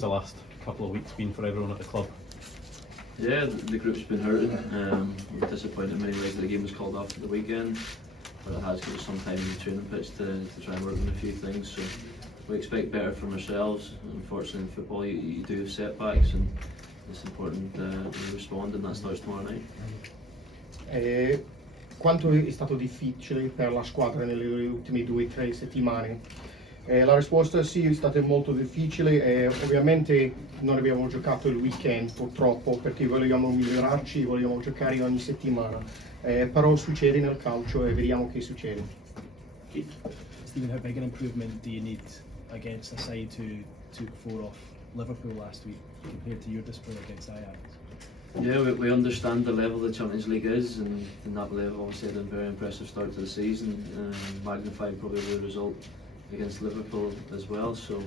has the last couple of weeks been for everyone at the club? Yeah, the group's been hurting. We're disappointed in many ways that the game was called off at the weekend, but it has given us some time in the training pitch to try and work on a few things. So we expect better from ourselves. Unfortunately, in football, you do have setbacks, and it's important we respond, and that starts tomorrow night. Quanto è stato difficile per la squadra nelle ultime 2 o 3 settimane? La risposta è sì, è stato molto difficile. Ovviamente non abbiamo giocato il weekend purtroppo perché volevamo migliorarci, volevamo giocare ogni settimana. Però succede nel calcio e vediamo che succede. Stephen, how big an improvement do you need against a side who took 4 off Liverpool last week compared to your display against Ajax? Yeah, we understand the level the Champions League is, and Napoli have obviously had a very impressive start to the season, magnified probably the result against Liverpool as well. So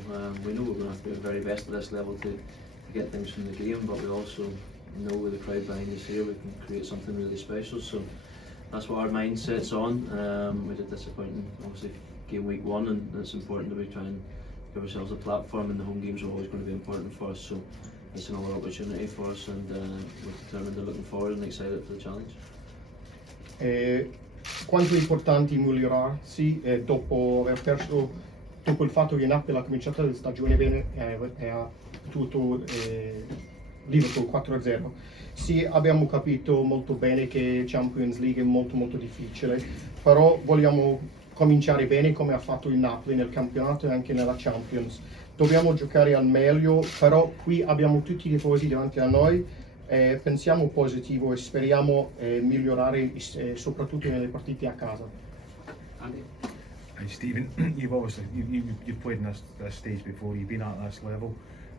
we know we're going to have to do our very best at this level to get things from the game, but we also know with the crowd behind us here we can create something really special. So that's what our mindset's on. We did disappointing, obviously, game week 1, and it's important that we try and give ourselves a platform, and the home games are always going to be important for us. So it's another opportunity for us, and we're determined and looking forward and excited for the challenge. Quanto è importante migliorarsi dopo aver perso, dopo il fatto che Napoli ha cominciato la stagione bene e ha tutto Liverpool 4-0. Sì, abbiamo capito molto bene che Champions League è molto difficile, però vogliamo cominciare bene come ha fatto il Napoli nel campionato e anche nella Champions. Dobbiamo giocare al meglio, però qui abbiamo tutti i tifosi davanti a noi, pensiamo positivo e speriamo migliorare soprattutto nelle partite a casa. Hey Stephen, you've played in this stage before. You've been at this level.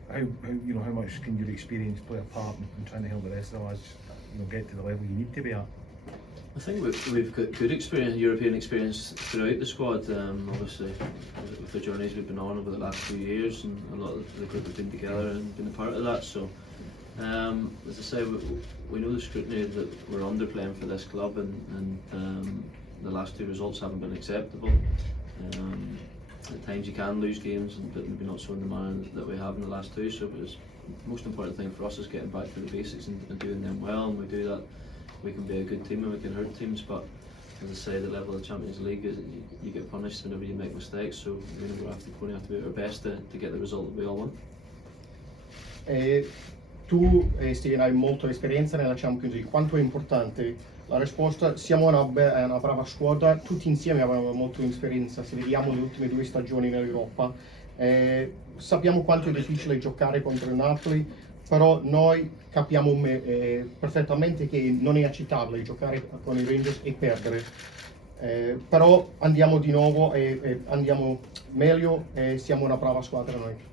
How much can your experience play a part in trying to help the rest of the lads get to the level you need to be at? I think we've got good experience, European experience throughout the squad. Obviously, with the journeys we've been on over the last few years, and a lot of the group have been together and been a part of that. So, as I say, we know the scrutiny that we're under playing for this club, and the last 2 results haven't been acceptable. At times you can lose games, but maybe not so in the manner that we have in the last 2. So, the most important thing for us is getting back to the basics and doing them well, and we do that. We can be a good team and we can hurt teams, but as I say, the level of the Champions League is you get punished whenever you make mistakes. So we know we're going to have to do our best to get the result that we all want. Tu Steven hai molta esperienza nella Champions League, quanto è importante? La risposta: siamo una brava squadra, tutti insieme abbiamo molta esperienza, se vediamo le ultime 2 stagioni in Europa. Sappiamo quanto è difficile giocare contro il Napoli, però noi capiamo perfettamente che non è accettabile giocare con i Rangers e perdere. Però andiamo di nuovo e andiamo meglio e siamo una brava squadra noi.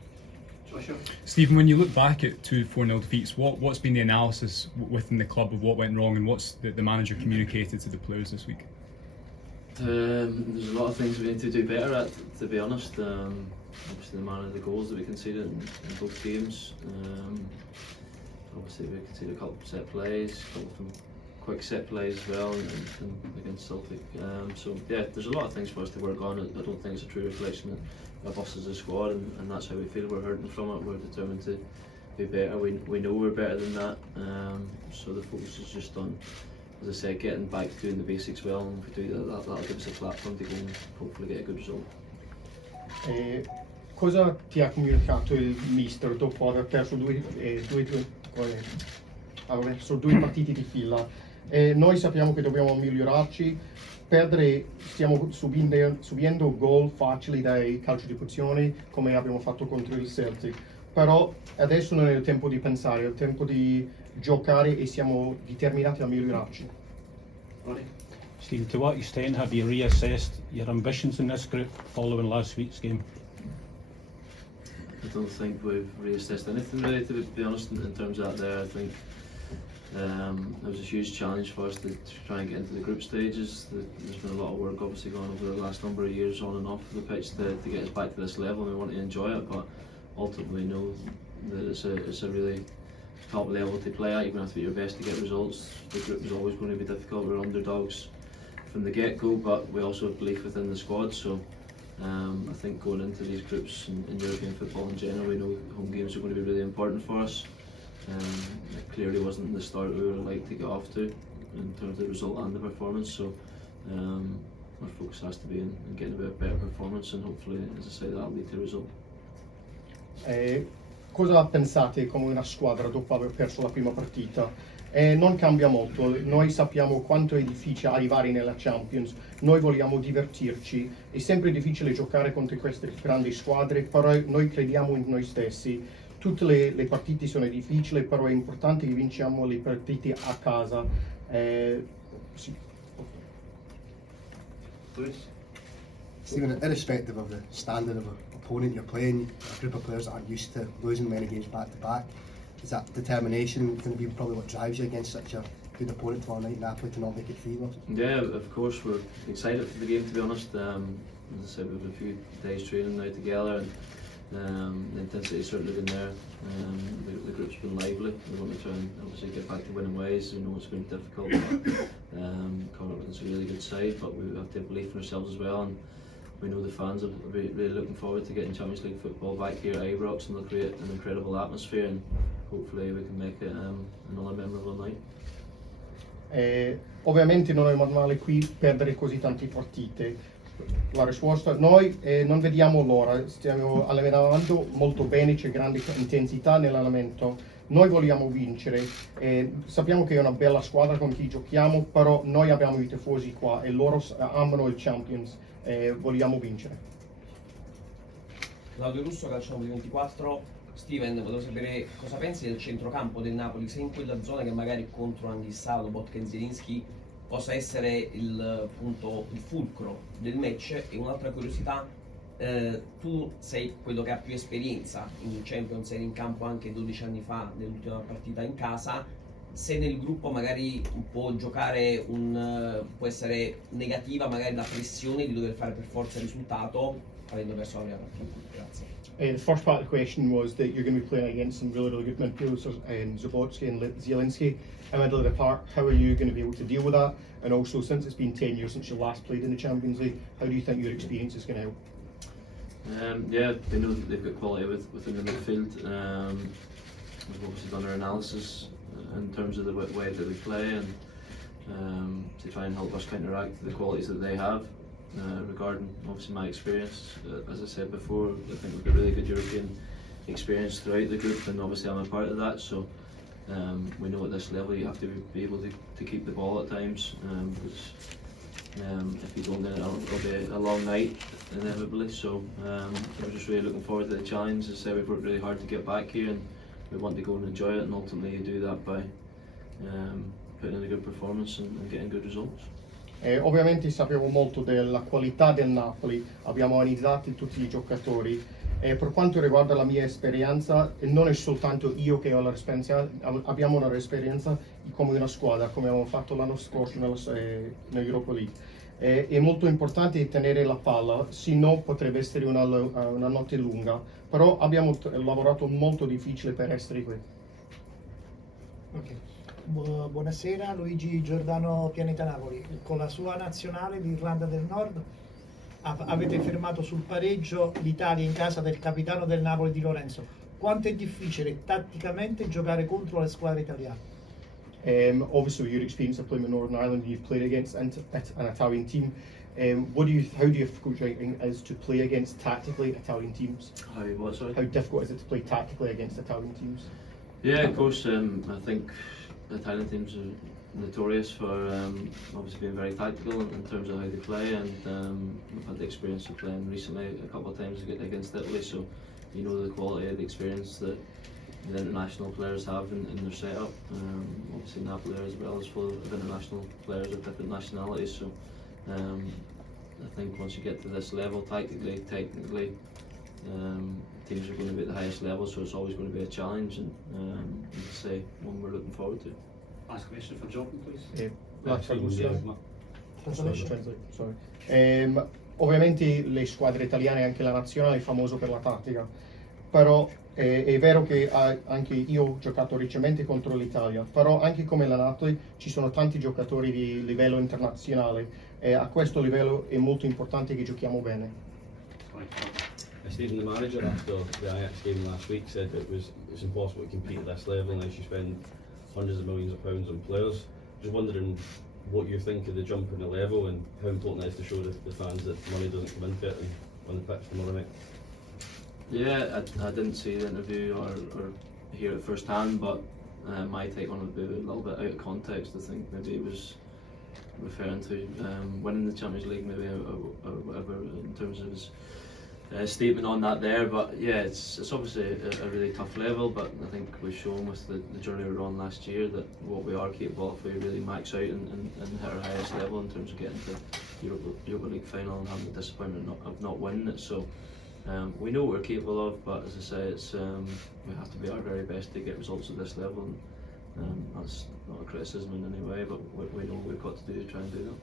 Stephen, when you look back at 2 4-0 defeats, what's been the analysis within the club of what went wrong, and what's the manager communicated to the players this week? There's a lot of things we need to do better at, to be honest. Obviously the manner of the goals that we conceded in both games. Obviously we conceded a couple of set plays, a couple of them quick set plays as well, and against Celtic. So yeah, there's a lot of things for us to work on. I don't think it's a true reflection of us as a squad, and that's how we feel. We're hurting from it. We're determined to be better. We know we're better than that. So the focus is just on, as I said, getting back to doing the basics well, and if we do that, that'll give us a platform to go and hopefully get a good result. Cosa ti ha comunicato il mister dopo aver perso 2 partite di fila? Noi sappiamo che dobbiamo migliorarci. Perdere, stiamo subendo gol facili dai calci di punizione come abbiamo fatto contro il Celtic, però adesso non è il tempo di pensare, è il tempo di giocare e siamo determinati a migliorarci. Steve, to what extent have you reassessed your ambitions in this group following last week's game? I don't think we've reassessed anything really, to be honest, in terms of that there. I think it was a huge challenge for us to try and get into the group stages. There's been a lot of work obviously going over the last number of years on and off the pitch to get us back to this level, and we want to enjoy it, but ultimately know that it's a really top level to play at. You're going to have to do your best to get results. The group is always going to be difficult. We're underdogs from the get-go, but we also have belief within the squad, so I think going into these groups in European football in general, we know home games are going to be really important for us. It clearly wasn't the start we would have liked to get off to in terms of the result and the performance, so our focus has to be in getting a bit better performance, and hopefully, as I say, that'll lead to a result. Cosa pensate come una squadra dopo aver perso la prima partita? Non cambia molto, noi sappiamo quanto è difficile arrivare nella Champions, noi vogliamo divertirci, è sempre difficile giocare contro queste grandi squadre, però noi crediamo in noi stessi. Tutte le partite sono difficili, però è importante che vinciamo le partite a casa. Sì. Stephen, irrespective of the standard of an opponent you're playing, a group of players that aren't used to losing many games back to back, is that determination going to be probably what drives you against such a good opponent tomorrow night in Napoli to not make it 3-0? Yeah, of course, we're excited for the game, to be honest. As I said, we've had a few days training now together, and the intensity's certainly been there. The group's been lively. We want to try and obviously get back to winning ways. We know it's going to be difficult, but Connacht's a really good side, but we have to have belief in ourselves as well, and we know the fans are really looking forward to getting Champions League football back here at Ibrox, and they'll create an incredible atmosphere, and hopefully we can make it another memorable night. Ovviamente non è normale qui perdere così tante partite. La risposta, noi non vediamo l'ora, stiamo allenando molto bene, c'è grande intensità nell'allenamento, noi vogliamo vincere, sappiamo che è una bella squadra con chi giochiamo, però noi abbiamo i tifosi qua e loro amano il Champions, vogliamo vincere. Claudio Russo, Calciopoli 24. Steven, volevo sapere cosa pensi del centrocampo del Napoli, se in quella zona che magari contro Anghissalo, Botka e Zielinski possa essere il fulcro del match. E un'altra curiosità, tu sei quello che ha più esperienza in Champions, eri in campo anche 12 anni fa nell'ultima partita in casa, se nel gruppo magari può giocare può essere negativa magari la pressione di dover fare per forza il risultato avendo perso la prima partita. Grazie. The first part of the question was that you're going to be playing against some really good midfielders, Zabotsky and Zielinski, in the middle of the park. How are you going to be able to deal with that? And also, since it's been 10 years since you last played in the Champions League, how do you think your experience is going to help? Yeah, they know that they've got quality within the midfield. We've obviously done our analysis in terms of the way that we play, and to try and help us counteract the qualities that they have. Regarding obviously my experience, as I said before, I think we've got really good European experience throughout the group, and obviously I'm a part of that, so we know at this level you have to be able to keep the ball at times, because if you don't, then it'll be a long night inevitably, so we're just really looking forward to the challenge. As I said, we've worked really hard to get back here, and we want to go and enjoy it, and ultimately you do that by putting in a good performance and getting good results. Ovviamente sappiamo molto della qualità del Napoli, abbiamo analizzato tutti i giocatori. Per quanto riguarda la mia esperienza, non è soltanto io che ho l'esperienza, abbiamo un'esperienza come una squadra, come abbiamo fatto l'anno scorso nell'Europa League. È molto importante tenere la palla, se no potrebbe essere una notte lunga, però abbiamo lavorato molto difficile per essere qui. Okay. Buonasera, Luigi Giordano, Pianeta Napoli. Con la sua nazionale, l'Irlanda del Nord, avete fermato sul pareggio l'Italia in casa del capitano del Napoli Di Lorenzo. Quanto è difficile tatticamente giocare contro le squadre italiane? Obviously, your experience of playing in Northern Ireland, you've played against an Italian team. How difficult do you think it is to play against tactically Italian teams? How difficult is it to play tactically against Italian teams? Yeah, of course. I think the Italian teams are notorious for obviously being very tactical in terms of how they play, and we've had the experience of playing recently a couple of times against Italy, so you know the quality of the experience that the international players have in their setup. Obviously Napoli as well is full of international players of different nationalities, so I think once you get to this level, tactically, technically, teams are going to be at the highest level, so it's always going to be a challenge, and as I say, one we're looking forward to. Last question for Jonathan, please. Ovviamente le squadre italiane, anche la nazionale, è famoso per la tattica, però è vero che anche io ho giocato recentemente contro l'Italia, però anche come la Napoli ci sono tanti giocatori di livello internazionale e a questo livello è molto importante che giochiamo bene. Stephen, the manager after the Ajax game last week said it's impossible to compete at this level unless you spend hundreds of millions of pounds on players. Just wondering what you think of the jump in the level and how important it is to show the fans that money doesn't come into it and on the pitch tomorrow night. Yeah, I didn't see the interview or hear it firsthand, but my take on it would be a little bit out of context. I think maybe it was referring to winning the Champions League, maybe or whatever in terms of his statement on that there. But yeah, it's obviously a really tough level, but I think we've shown with the journey we were on last year that what we are capable of, we really max out and hit our highest level in terms of getting to Europa League final and having the disappointment of not winning it. So we know what we're capable of, but as I say, it's we have to be our very best to get results at this level, and that's not a criticism in any way, but we know what we've got to do to try and do that.